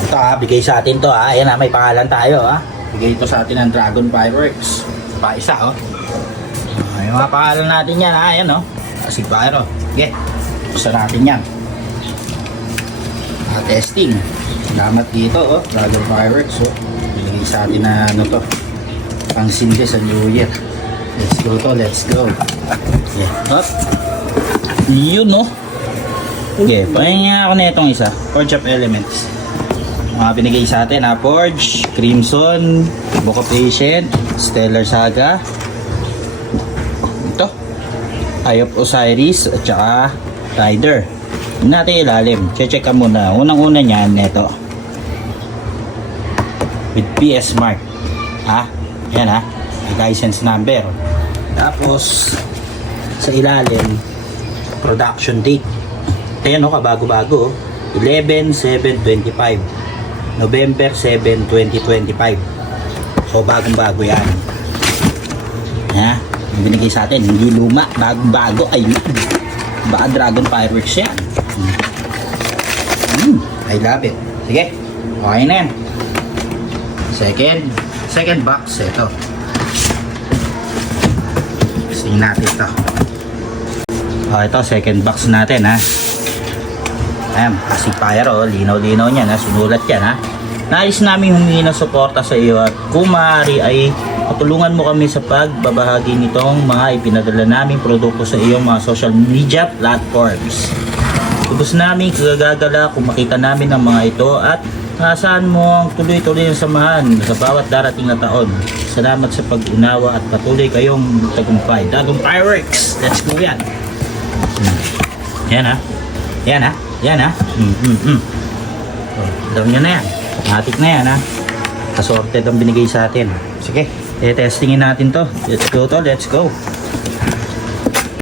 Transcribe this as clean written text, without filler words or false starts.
Ito bigay sa atin to Ayan may pangalan tayo Bigay ito sa atin ng Dragon Fireworks. Pa isa Yung mga pangalan natin yan Ayan Asig Pyro. Okay. Buksan natin yan. Testing. Salamat dito Dragon Fireworks Bigay sa atin na to. Pang sindi sa New Year. Let's go to. Let's go. Okay. Yun Okay, pahinga ako na itong isa. Forge of Elements. Mga binigay sa atin Forge, Crimson, Book of Ancient, Stellar Saga. Ito. Eye of Osiris at saka Rider. Hindi natin ilalim. Check ka muna. Unang-una niyan ito. With PS Mark. Ayan May license number. Tapos sa ilalim production date. Ayan kabago-bago 11/7/25 November 7, 2025 So bagong-bago yan Yung binigay sa atin hindi luma, bagong-bago ayun baka Dragon Fireworks yan I love it. Sige, okay na yan. Second box ito. Tingnan natin ito. Ito second box natin Ayan, Asig Pyro, linaw-linaw niyan sinulat yan Nais namin humingi ng suporta sa iyo at kung maaari ay patulungan mo kami sa pagbabahagi nitong mga ipinadala naming produkto sa iyong mga social media platforms. Lubos namin kagagala kung makita namin ang mga ito at asahan mo ang tuloy-tuloy ng samahan sa bawat darating na taon. Salamat sa pag-unawa at patuloy kayong tagumpay. Dragon Fireworks! Let's go yan! Yan Yan Alam nyo na yan. Matik na yan Assorted ang binigay sa atin. Sige, testingin natin to. Let's go.